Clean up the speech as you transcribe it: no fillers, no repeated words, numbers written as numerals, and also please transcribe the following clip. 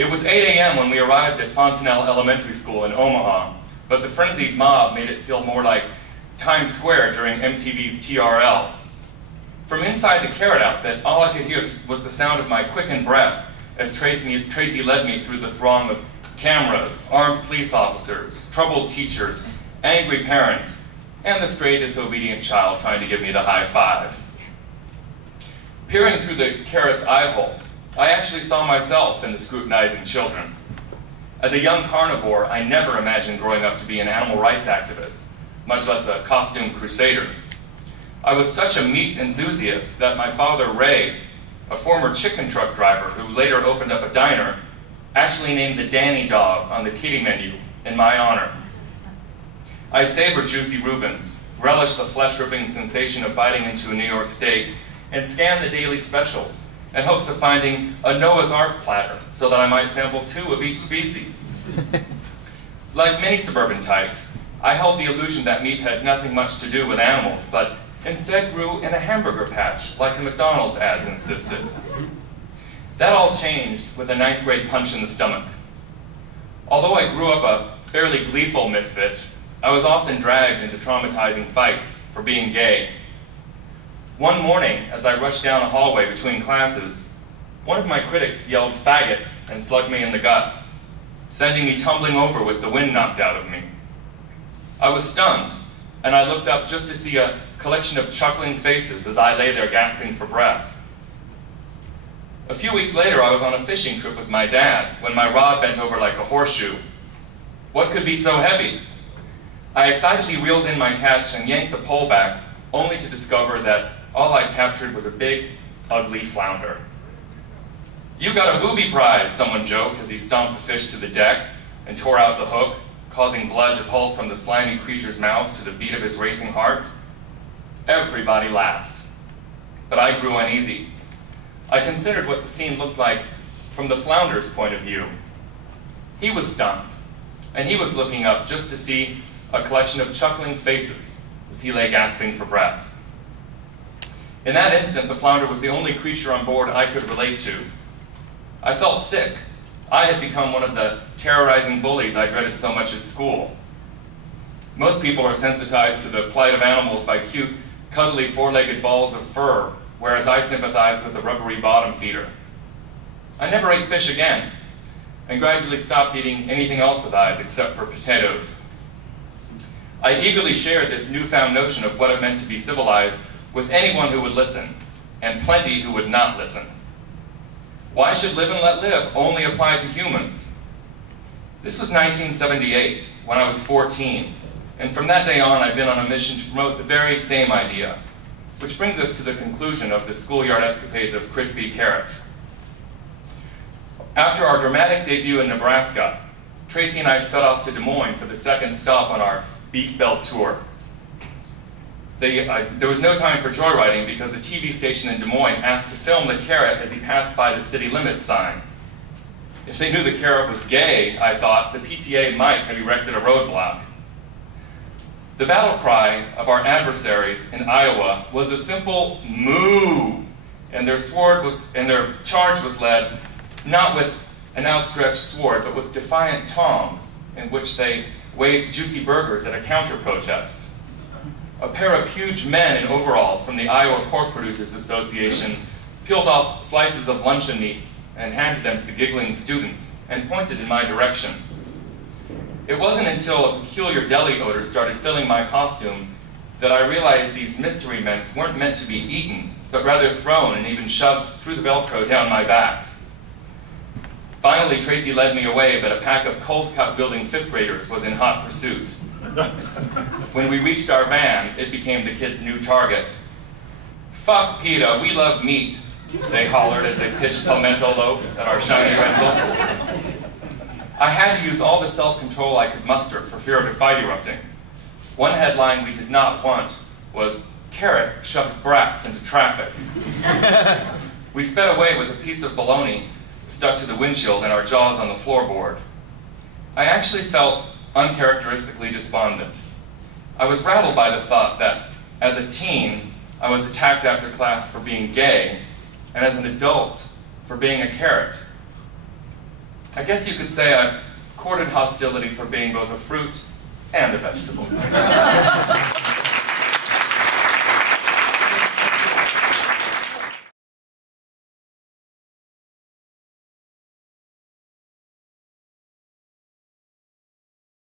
It was 8 a.m. when we arrived at Fontanelle Elementary School in Omaha, but the frenzied mob made it feel more like Times Square during MTV's TRL. From inside the carrot outfit, all I could hear was the sound of my quickened breath as Tracy led me through the throng of cameras, armed police officers, troubled teachers, angry parents, and the stray disobedient child trying to give me the high five. Peering through the carrot's eye hole, I actually saw myself in the scrutinizing children. As a young carnivore, I never imagined growing up to be an animal rights activist, much less a costume crusader. I was such a meat enthusiast that my father, Ray, a former chicken truck driver who later opened up a diner, actually named the Danny dog on the kitty menu in my honor. I savor juicy Reubens, relish the flesh-ripping sensation of biting into a New York steak, and scan the daily specials in hopes of finding a Noah's Ark platter so that I might sample 2 of each species. Like many suburban tykes, I held the illusion that meat had nothing much to do with animals, but instead grew in a hamburger patch, like the McDonald's ads insisted. That all changed with a 9th grade punch in the stomach. Although I grew up a fairly gleeful misfit, I was often dragged into traumatizing fights for being gay. One morning, as I rushed down a hallway between classes, one of my critics yelled "faggot" and slugged me in the gut, sending me tumbling over with the wind knocked out of me. I was stunned, and I looked up just to see a collection of chuckling faces as I lay there gasping for breath. A few weeks later, I was on a fishing trip with my dad when my rod bent over like a horseshoe. What could be so heavy? I excitedly reeled in my catch and yanked the pole back, only to discover that all I captured was a big, ugly flounder. "You got a booby prize," someone joked as he stomped the fish to the deck and tore out the hook, causing blood to pulse from the slimy creature's mouth to the beat of his racing heart. Everybody laughed, but I grew uneasy. I considered what the scene looked like from the flounder's point of view. He was stunned, and he was looking up just to see a collection of chuckling faces as he lay gasping for breath. In that instant, the flounder was the only creature on board I could relate to. I felt sick. I had become one of the terrorizing bullies I dreaded so much at school. Most people are sensitized to the plight of animals by cute, cuddly four-legged balls of fur, whereas I sympathized with the rubbery bottom feeder. I never ate fish again, and gradually stopped eating anything else with eyes except for potatoes. I eagerly shared this newfound notion of what it meant to be civilized with anyone who would listen, and plenty who would not listen. Why should live and let live only apply to humans? This was 1978, when I was 14, and from that day on I've been on a mission to promote the very same idea, which brings us to the conclusion of the schoolyard escapades of Crispy Carrot. After our dramatic debut in Nebraska, Tracy and I sped off to Des Moines for the second stop on our Beef Belt tour. There was no time for joyriding because a TV station in Des Moines asked to film the carrot as he passed by the city limits sign. If they knew the carrot was gay, I thought, the PTA might have erected a roadblock. The battle cry of our adversaries in Iowa was a simple moo, and their charge was led not with an outstretched sword, but with defiant tongs in which they waved juicy burgers at a counter-protest. A pair of huge men in overalls from the Iowa Pork Producers Association peeled off slices of luncheon meats and handed them to the giggling students and pointed in my direction. It wasn't until a peculiar deli odor started filling my costume that I realized these mystery mints weren't meant to be eaten, but rather thrown and even shoved through the Velcro down my back. Finally, Tracy led me away, but a pack of cold cup building 5th graders was in hot pursuit. When we reached our van, it became the kids' new target. "Fuck PETA, we love meat," they hollered as they pitched pimento loaf at our shiny rental. I had to use all the self-control I could muster for fear of a fight erupting. One headline we did not want was, "Carrot shoves brats into traffic." We sped away with a piece of bologna stuck to the windshield and our jaws on the floorboard. I actually felt uncharacteristically despondent. I was rattled by the thought that, as a teen, I was attacked after class for being gay, and as an adult, for being a carrot. I guess you could say I've courted hostility for being both a fruit and a vegetable.